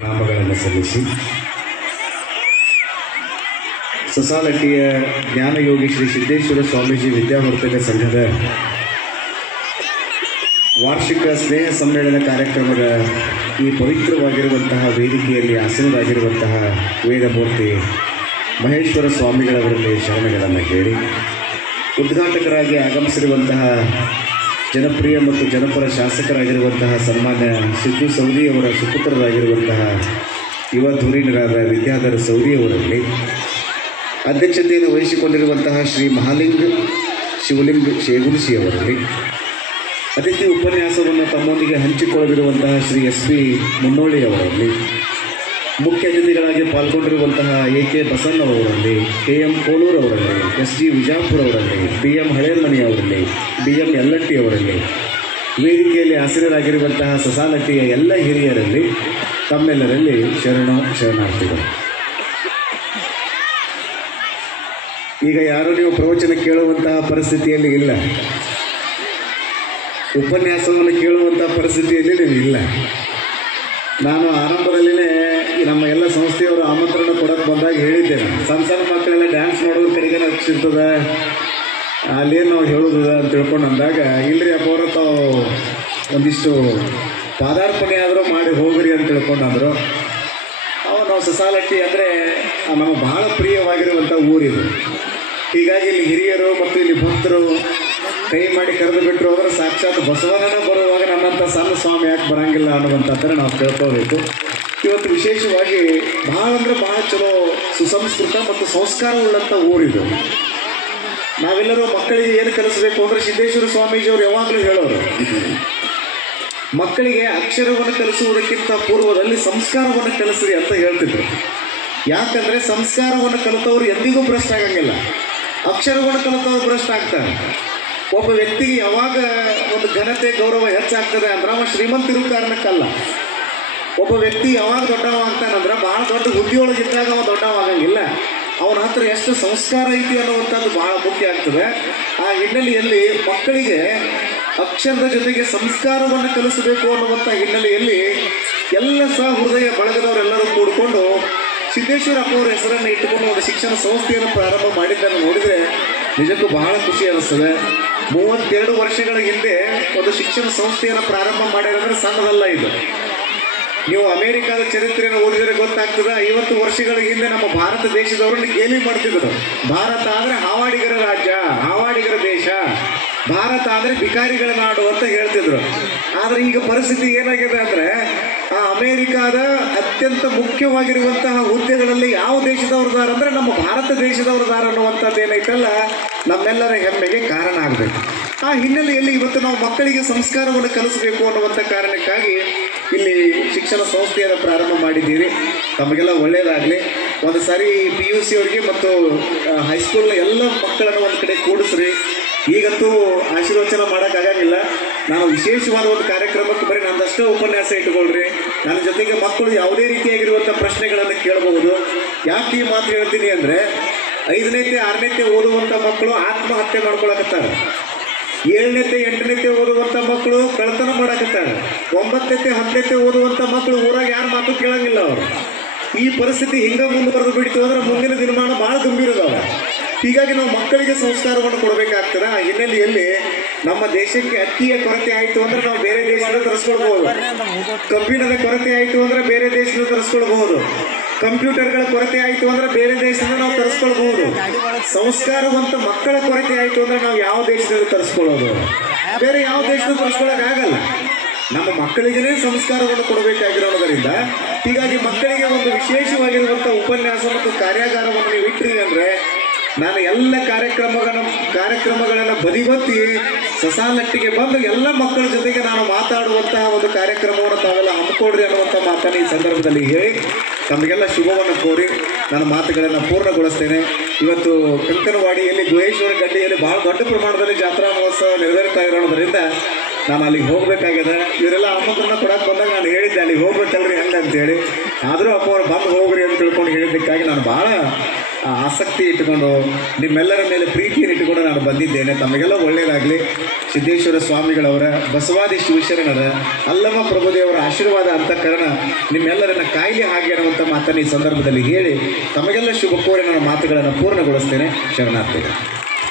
ನಾಮಗಳನ್ನು ಸಲ್ಲಿಸಿ ಸಸಾಲಟ್ಟಿಯ ಜ್ಞಾನಯೋಗಿ ಶ್ರೀ ಸಿದ್ದೇಶ್ವರ ಸ್ವಾಮೀಜಿ ವಿದ್ಯಾವರ್ಧಕ ಸಂಘದ ವಾರ್ಷಿಕ ಸ್ನೇಹ ಸಮ್ಮೇಳನ ಕಾರ್ಯಕ್ರಮದ ಈ ಪವಿತ್ರವಾಗಿರುವಂತಹ ವೇದಿಕೆಯಲ್ಲಿ ಆಸೀನರಾಗಿರುವಂತಹ ವೇದಮೂರ್ತಿ ಮಹೇಶ್ವರ ಸ್ವಾಮಿಗಳವರಲ್ಲಿ ಶರಣಗಳನ್ನು ಹೇಳಿ, ಉದ್ಘಾಟಕರಾಗಿ ಆಗಮಿಸಿರುವಂತಹ ಜನಪ್ರಿಯ ಮತ್ತು ಜನಪರ ಶಾಸಕರಾಗಿರುವಂತಹ ಸನ್ಮಾನ್ಯ ಸಿದ್ದು ಸೌದಿಯವರ ಸುಪುತ್ರರಾಗಿರುವಂತಹ ಯುವ ಧುರೀಣರಾದ ವಿದ್ಯಾಧರ ಸೌದಿಯವರಲ್ಲಿ, ಅಧ್ಯಕ್ಷತೆಯನ್ನು ವಹಿಸಿಕೊಂಡಿರುವಂತಹ ಶ್ರೀ ಮಹಾಲಿಂಗ್ ಶಿವಲಿಂಗ್ ಶೇಗುಣಿಸಿಯವರಲ್ಲಿ, ಅತಿಥಿ ಉಪನ್ಯಾಸವನ್ನು ತಮ್ಮೊಂದಿಗೆ ಹಂಚಿಕೊಳ್ಳದಿರುವಂತಹ ಶ್ರೀ ಎಸ್ ಪಿ ಮುನ್ನೋಳಿಯವರಲ್ಲಿ, ಮುಖ್ಯ ಅತಿಥಿಗಳಾಗಿ ಪಾಲ್ಗೊಂಡಿರುವಂತಹ ಎ ಕೆ ಬಸನ್ನವರಲ್ಲಿ, ಕೆ ಎಂ ಕೋಲೂರವರಲ್ಲಿ, ಎಸ್ ಜಿ ವಿಜಾಪುರ ಅವರಲ್ಲಿ, ಬಿ ಎಂ ಹಳೇಮನಿ ಅವರಲ್ಲಿ, ಬಿ ಎಂ ಯಲ್ಲಟ್ಟಿ ಅವರಲ್ಲಿ, ವೇದಿಕೆಯಲ್ಲಿ ಆಸೀನರಾಗಿರುವಂತಹ ಸಸಾಲಟ್ಟಿಯ ಎಲ್ಲ ಹಿರಿಯರಲ್ಲಿ ತಮ್ಮೆಲ್ಲರಲ್ಲಿ ಶರಣಾರ್ಥಿಗಳು. ಈಗ ಯಾರು ನೀವು ಪ್ರವಚನ ಕೇಳುವಂತಹ ಪರಿಸ್ಥಿತಿಯಲ್ಲಿ ಇಲ್ಲ, ಉಪನ್ಯಾಸವನ್ನು ಕೇಳುವಂತಹ ಪರಿಸ್ಥಿತಿಯಲ್ಲಿ ನೀವು ಇಲ್ಲ. ನಾನು ಆರಂಭದಲ್ಲಿನೇ ನಮ್ಮ ಎಲ್ಲ ಸಂಸ್ಥೆಯವರು ಆಮಂತ್ರಣ ಕೊಡೋಕ್ಕೆ ಬಂದಾಗ ಹೇಳಿದ್ದೇನೆ, ಸಣ್ಣ ಸಣ್ಣ ಮಕ್ಕಳೆಲ್ಲ ಡ್ಯಾನ್ಸ್ ಮಾಡೋದ್ರ ಕಡೆಗೆ ಹಚ್ಚಿರ್ತದೆ, ಅಲ್ಲೇನು ನಾವು ಹೇಳೋದು ಅಂತ ತಿಳ್ಕೊಂಡು ಅಂದಾಗ, ಇಲ್ಲರಿ ಅಪ್ಪವ್ರ ತಾವು ಒಂದಿಷ್ಟು ಪಾದಾರ್ಪಣೆ ಆದರೂ ಮಾಡಿ ಹೋಗ್ರಿ ಅಂತ ತಿಳ್ಕೊಂಡಂದರು. ನಾವು ಸಸಾಲಟ್ಟಿ ಅಂದರೆ ನಮ್ಮ ಬಹಳ ಪ್ರಿಯವಾಗಿರುವಂಥ ಊರಿದು. ಹೀಗಾಗಿ ಇಲ್ಲಿ ಹಿರಿಯರು ಮತ್ತು ಇಲ್ಲಿ ಭಕ್ತರು ಕೈ ಮಾಡಿ ಕರೆದು ಬಿಟ್ಟರು ಅಂದರೆ ಸಾಕ್ಷಾತ್ ಬಸವನ ಬರುವಾಗ ನನ್ನಂಥ ಸಣ್ಣ ಸ್ವಾಮಿ ಯಾಕೆ ಬರೋಂಗಿಲ್ಲ ಅನ್ನುವಂಥದ್ದನ್ನು ನಾವು ತಿಳ್ಕೋಬೇಕು. ಇವತ್ತು ವಿಶೇಷವಾಗಿ ಭಾಳ ಅಂದರೆ ಭಾಳ ಚಲೋ ಸುಸಂಸ್ಕೃತ ಮತ್ತು ಸಂಸ್ಕಾರವುಳ್ಳಂಥ ಊರಿದು. ನಾವೆಲ್ಲರೂ ಮಕ್ಕಳಿಗೆ ಏನು ಕಲಿಸಬೇಕು ಅಂದರೆ ಸಿದ್ದೇಶ್ವರ ಸ್ವಾಮೀಜಿಯವರು ಯಾವಾಗಲೂ ಹೇಳೋರು, ಮಕ್ಕಳಿಗೆ ಅಕ್ಷರವನ್ನು ಕಲಿಸುವುದಕ್ಕಿಂತ ಪೂರ್ವದಲ್ಲಿ ಸಂಸ್ಕಾರವನ್ನು ಕಲಿಸ್ರಿ ಅಂತ ಹೇಳ್ತಿದ್ರು. ಯಾಕಂದರೆ ಸಂಸ್ಕಾರವನ್ನು ಕಲಿತವರು ಎಂದಿಗೂ ಭ್ರಷ್ಟ ಆಗಂಗಿಲ್ಲ, ಅಕ್ಷರವನ್ನು ಕಲಿತವರು ಭ್ರಷ್ಟ ಆಗ್ತಾರೆ. ಒಬ್ಬ ವ್ಯಕ್ತಿಗೆ ಯಾವಾಗ ಒಂದು ಘನತೆ ಗೌರವ ಹೆಚ್ಚಾಗ್ತದೆ ಅಂದ್ರೆ ಅವ ಶ್ರೀಮಂತಿರು ಕಾರಣಕ್ಕಲ್ಲ. ಒಬ್ಬ ವ್ಯಕ್ತಿ ಯಾವಾಗ ದೊಡ್ಡವಾಗ್ತಾನಂದ್ರೆ ಭಾಳ ದೊಡ್ಡ ಹುದ್ದೆಯೊಳಗಿದ್ದಾಗ ಅವ ದೊಡ್ಡವಾಗಂಗಿಲ್ಲ, ಅವನ ಹತ್ರ ಎಷ್ಟು ಸಂಸ್ಕಾರ ಐತಿ ಅನ್ನುವಂಥದ್ದು ಭಾಳ ಮುಖ್ಯ ಆಗ್ತದೆ. ಆ ಹಿನ್ನೆಲೆಯಲ್ಲಿ ಮಕ್ಕಳಿಗೆ ಅಕ್ಷರದ ಜೊತೆಗೆ ಸಂಸ್ಕಾರವನ್ನು ಕಲಿಸಬೇಕು ಅನ್ನುವಂಥ ಹಿನ್ನೆಲೆಯಲ್ಲಿ ಎಲ್ಲ ಸಹ ಹೃದಯ ಬಳಗದವರೆಲ್ಲರೂ ಕೂಡಿಕೊಂಡು ಸಿದ್ದೇಶ್ವರ ಅಪ್ಪವರ ಹೆಸರನ್ನು ಇಟ್ಟುಕೊಂಡು ಒಂದು ಶಿಕ್ಷಣ ಸಂಸ್ಥೆಯನ್ನು ಪ್ರಾರಂಭ ಮಾಡಿದ್ದನ್ನು ನೋಡಿದರೆ ನಿಜಕ್ಕೂ ಬಹಳ ಖುಷಿ ಅನ್ನಿಸ್ತದೆ. 32 ವರ್ಷಗಳ ಹಿಂದೆ ಒಂದು ಶಿಕ್ಷಣ ಸಂಸ್ಥೆಯನ್ನು ಪ್ರಾರಂಭ ಮಾಡಿದ್ರೆ ಸಣ್ಣದಲ್ಲ ಇದು. ನೀವು ಅಮೇರಿಕಾದ ಚರಿತ್ರೆಯನ್ನು ಓದಿದರೆ ಗೊತ್ತಾಗ್ತದೆ, 50 ವರ್ಷಗಳ ಹಿಂದೆ ನಮ್ಮ ಭಾರತ ದೇಶದವರನ್ನು ಗೇಲಿ ಮಾಡ್ತಿದ್ರು. ಭಾರತ ಅಂದರೆ ಹಾವಾಡಿಗರ ರಾಜ್ಯ, ಹಾವಾಡಿಗರ ದೇಶ, ಭಾರತ ಅಂದರೆ ಭಿಕಾರಿಗಳ ನಾಡು ಅಂತ ಹೇಳ್ತಿದ್ರು. ಆದರೆ ಈಗ ಪರಿಸ್ಥಿತಿ ಏನಾಗಿದೆ ಅಂದರೆ, ಆ ಅಮೇರಿಕಾದ ಅತ್ಯಂತ ಮುಖ್ಯವಾಗಿರುವಂತಹ ಹುದ್ದೆಗಳಲ್ಲಿ ಯಾವ ದೇಶದವ್ರದಾರ ಅಂದರೆ ನಮ್ಮ ಭಾರತ ದೇಶದವ್ರದಾರ ಅನ್ನುವಂಥದ್ದು ಏನೈತಲ್ಲ, ನಮ್ಮೆಲ್ಲರ ಹೆಮ್ಮೆಗೆ ಕಾರಣ ಆಗಬೇಕು. ಆ ಹಿನ್ನೆಲೆಯಲ್ಲಿ ಇವತ್ತು ನಾವು ಮಕ್ಕಳಿಗೆ ಸಂಸ್ಕಾರವನ್ನು ಕಲಿಸಬೇಕು ಅನ್ನುವಂಥ ಕಾರಣಕ್ಕಾಗಿ ಇಲ್ಲಿ ಶಿಕ್ಷಣ ಸಂಸ್ಥೆಯನ್ನು ಪ್ರಾರಂಭ ಮಾಡಿದ್ದೀರಿ. ತಮಗೆಲ್ಲ ಒಳ್ಳೆಯದಾಗಲಿ. ಒಂದು ಸಾರಿ PUC ಅವರಿಗೆ ಮತ್ತು ಹೈಸ್ಕೂಲ್ನ ಎಲ್ಲ ಮಕ್ಕಳನ್ನು ಒಂದು ಕಡೆ ಕೂಡಿಸ್ರಿ. ಈಗಂತೂ ಆಶೀರ್ವಚನ ಮಾಡೋಕ್ಕಾಗಂಗಿಲ್ಲ. ನಾನು ವಿಶೇಷವಾದ ಒಂದು ಕಾರ್ಯಕ್ರಮಕ್ಕೆ ಬರೀ ನಂದಷ್ಟೇ ಉಪನ್ಯಾಸ ಇಟ್ಕೊಳ್ರಿ. ನನ್ನ ಜೊತೆಗೆ ಮಕ್ಕಳು ಯಾವುದೇ ರೀತಿಯಾಗಿರುವಂಥ ಪ್ರಶ್ನೆಗಳನ್ನು ಕೇಳಬಹುದು. ಯಾಕೆ ಈ ಮಾತು ಹೇಳ್ತೀನಿ ಅಂದರೆ, 5ನೇತೆ 6ನೇತೆ ಓದುವಂಥ ಮಕ್ಕಳು ಆತ್ಮಹತ್ಯೆ ಮಾಡ್ಕೊಳಕತ್ತಾರೆ, 7ನೇತೆ 8ನೇತೆ ಓದುವಂಥ ಮಕ್ಕಳು ಕಳ್ತನ ಮಾಡಕತ್ತಾರೆ, 9ನೇತೆ 10ನೇತೆ ಓದುವಂಥ ಮಕ್ಕಳು ಊರಾಗ ಯಾರು ಮಾತು ಕೇಳಂಗಿಲ್ಲ ಅವರು. ಈ ಪರಿಸ್ಥಿತಿ ಹಿಂಗೆ ಮುಂದುವರೆದು ಬಿಡ್ತು ಅಂದರೆ ಮುಂದಿನ ದಿನಮಾನ ಭಾಳ ಗಂಭೀರದವ. ಹೀಗಾಗಿ ನಾವು ಮಕ್ಕಳಿಗೆ ಸಂಸ್ಕಾರವನ್ನು ಕೊಡಬೇಕಾಗ್ತದೆ. ಆ ಹಿನ್ನೆಲೆಯಲ್ಲಿ ನಮ್ಮ ದೇಶಕ್ಕೆ ಅಕ್ಕಿಯ ಕೊರತೆ ಆಯಿತು ಅಂದರೆ ನಾವು ಬೇರೆ ದೇಶದಿಂದ ತರಿಸ್ಕೊಳ್ಬಹುದು, ಕಬ್ಬಿಣದ ಕೊರತೆ ಆಯಿತು ಅಂದರೆ ಬೇರೆ ದೇಶದಿಂದ ತರಿಸ್ಕೊಳ್ಬಹುದು, ಕಂಪ್ಯೂಟರ್ಗಳ ಕೊರತೆ ಆಯಿತು ಅಂದರೆ ಬೇರೆ ದೇಶದಿಂದ ನಾವು ತರಿಸ್ಕೊಳ್ಬಹುದು. ಸಂಸ್ಕಾರವಂತ ಮಕ್ಕಳ ಕೊರತೆ ಆಯಿತು ಅಂದರೆ ನಾವು ಯಾವ ದೇಶದಿಂದ ತರಿಸ್ಕೊಳ್ಳೋದು, ಬೇರೆ ಯಾವ ದೇಶದಿಂದ ತರಿಸ್ಕೊಳ್ಳೋಕ್ಕಾಗಲ್ಲ. ನಮ್ಮ ಮಕ್ಕಳಿಗೇ ಸಂಸ್ಕಾರವನ್ನು ಕೊಡಬೇಕಾಗಿರೋದ್ರಿಂದ ಹೀಗಾಗಿ ಮಕ್ಕಳಿಗೆ ಒಂದು ವಿಶೇಷವಾಗಿರುವಂಥ ಉಪನ್ಯಾಸ ಮತ್ತು ಕಾರ್ಯಾಗಾರವನ್ನು ನೀವು ಇಟ್ರಿ ಅಂದರೆ ನಾನು ಎಲ್ಲ ಕಾರ್ಯಕ್ರಮಗಳನ್ನು ಬದಿಗೊತ್ತಿ ಸಸಾಲಟ್ಟಿಗೆ ಬಂದು ಎಲ್ಲ ಮಕ್ಕಳ ಜೊತೆಗೆ ನಾನು ಮಾತಾಡುವಂತಹ ಒಂದು ಕಾರ್ಯಕ್ರಮವನ್ನು ತಾವೆಲ್ಲ ಹಮ್ಮಿಕೊಡ್ರಿ ಅನ್ನುವಂಥ ಮಾತನ್ನು ಈ ಸಂದರ್ಭದಲ್ಲಿ ಹೇಳಿ ತಮಗೆಲ್ಲ ಶುಭವನ್ನು ಕೋರಿ ನನ್ನ ಮಾತುಗಳನ್ನು ಪೂರ್ಣಗೊಳಿಸ್ತೇನೆ. ಇವತ್ತು ಕಂಕನವಾಡಿಯಲ್ಲಿ ಗುಹೇಶ್ವರ ಗಡ್ಡೆಯಲ್ಲಿ ಬಹಳ ದೊಡ್ಡ ಪ್ರಮಾಣದಲ್ಲಿ ಜಾತ್ರಾ ಮಹೋತ್ಸವ ನೆರವೇರ್ತಾ ಇರೋದ್ರಿಂದ ನಾನು ಅಲ್ಲಿಗೆ ಹೋಗಬೇಕಾಗಿದೆ. ಇವರೆಲ್ಲ ಆಮಂತ್ರಣ ಕೊಡಕ್ಕೆ ಬಂದಾಗ ನಾನು ಹೇಳಿದ್ದೆ ಅಲ್ಲಿಗೆ ಹೋಗ್ಬೇಕಲ್ರಿ ಹಂಗೆ ಅಂತೇಳಿ. ಆದರೂ ಅಪ್ಪ ಅವ್ರು ಬಂದು ಹೋಗ್ರಿ ಅಂತ ತಿಳ್ಕೊಂಡು ಹೇಳಿದ್ದಕ್ಕಾಗಿ ನಾನು ಭಾಳ ಆಸಕ್ತಿ ಇಟ್ಟುಕೊಂಡು ನಿಮ್ಮೆಲ್ಲರ ಮೇಲೆ ಪ್ರೀತಿಯನ್ನು ಇಟ್ಟುಕೊಂಡು ನಾನು ಬಂದಿದ್ದೇನೆ. ತಮಗೆಲ್ಲ ಒಳ್ಳೆಯದಾಗಲಿ. ಸಿದ್ದೇಶ್ವರ ಸ್ವಾಮಿಗಳವರ, ಬಸವಾದಿ ಶಿವಶರಣರ, ಅಲ್ಲಮ ಪ್ರಭುದೇವರ ಆಶೀರ್ವಾದ ಅಂತಃಕರಣ ನಿಮ್ಮೆಲ್ಲರನ್ನ ಕಾಯಿಲೆ ಹಾಗೆ ಅನ್ನುವಂಥ ಮಾತನ್ನು ಈ ಸಂದರ್ಭದಲ್ಲಿ ಹೇಳಿ ತಮಗೆಲ್ಲ ಶುಭ ಕೋರಿ ನನ್ನ ಮಾತುಗಳನ್ನು ಪೂರ್ಣಗೊಳಿಸ್ತೇನೆ. ಶರಣಾರ್ಥಿಗಳು.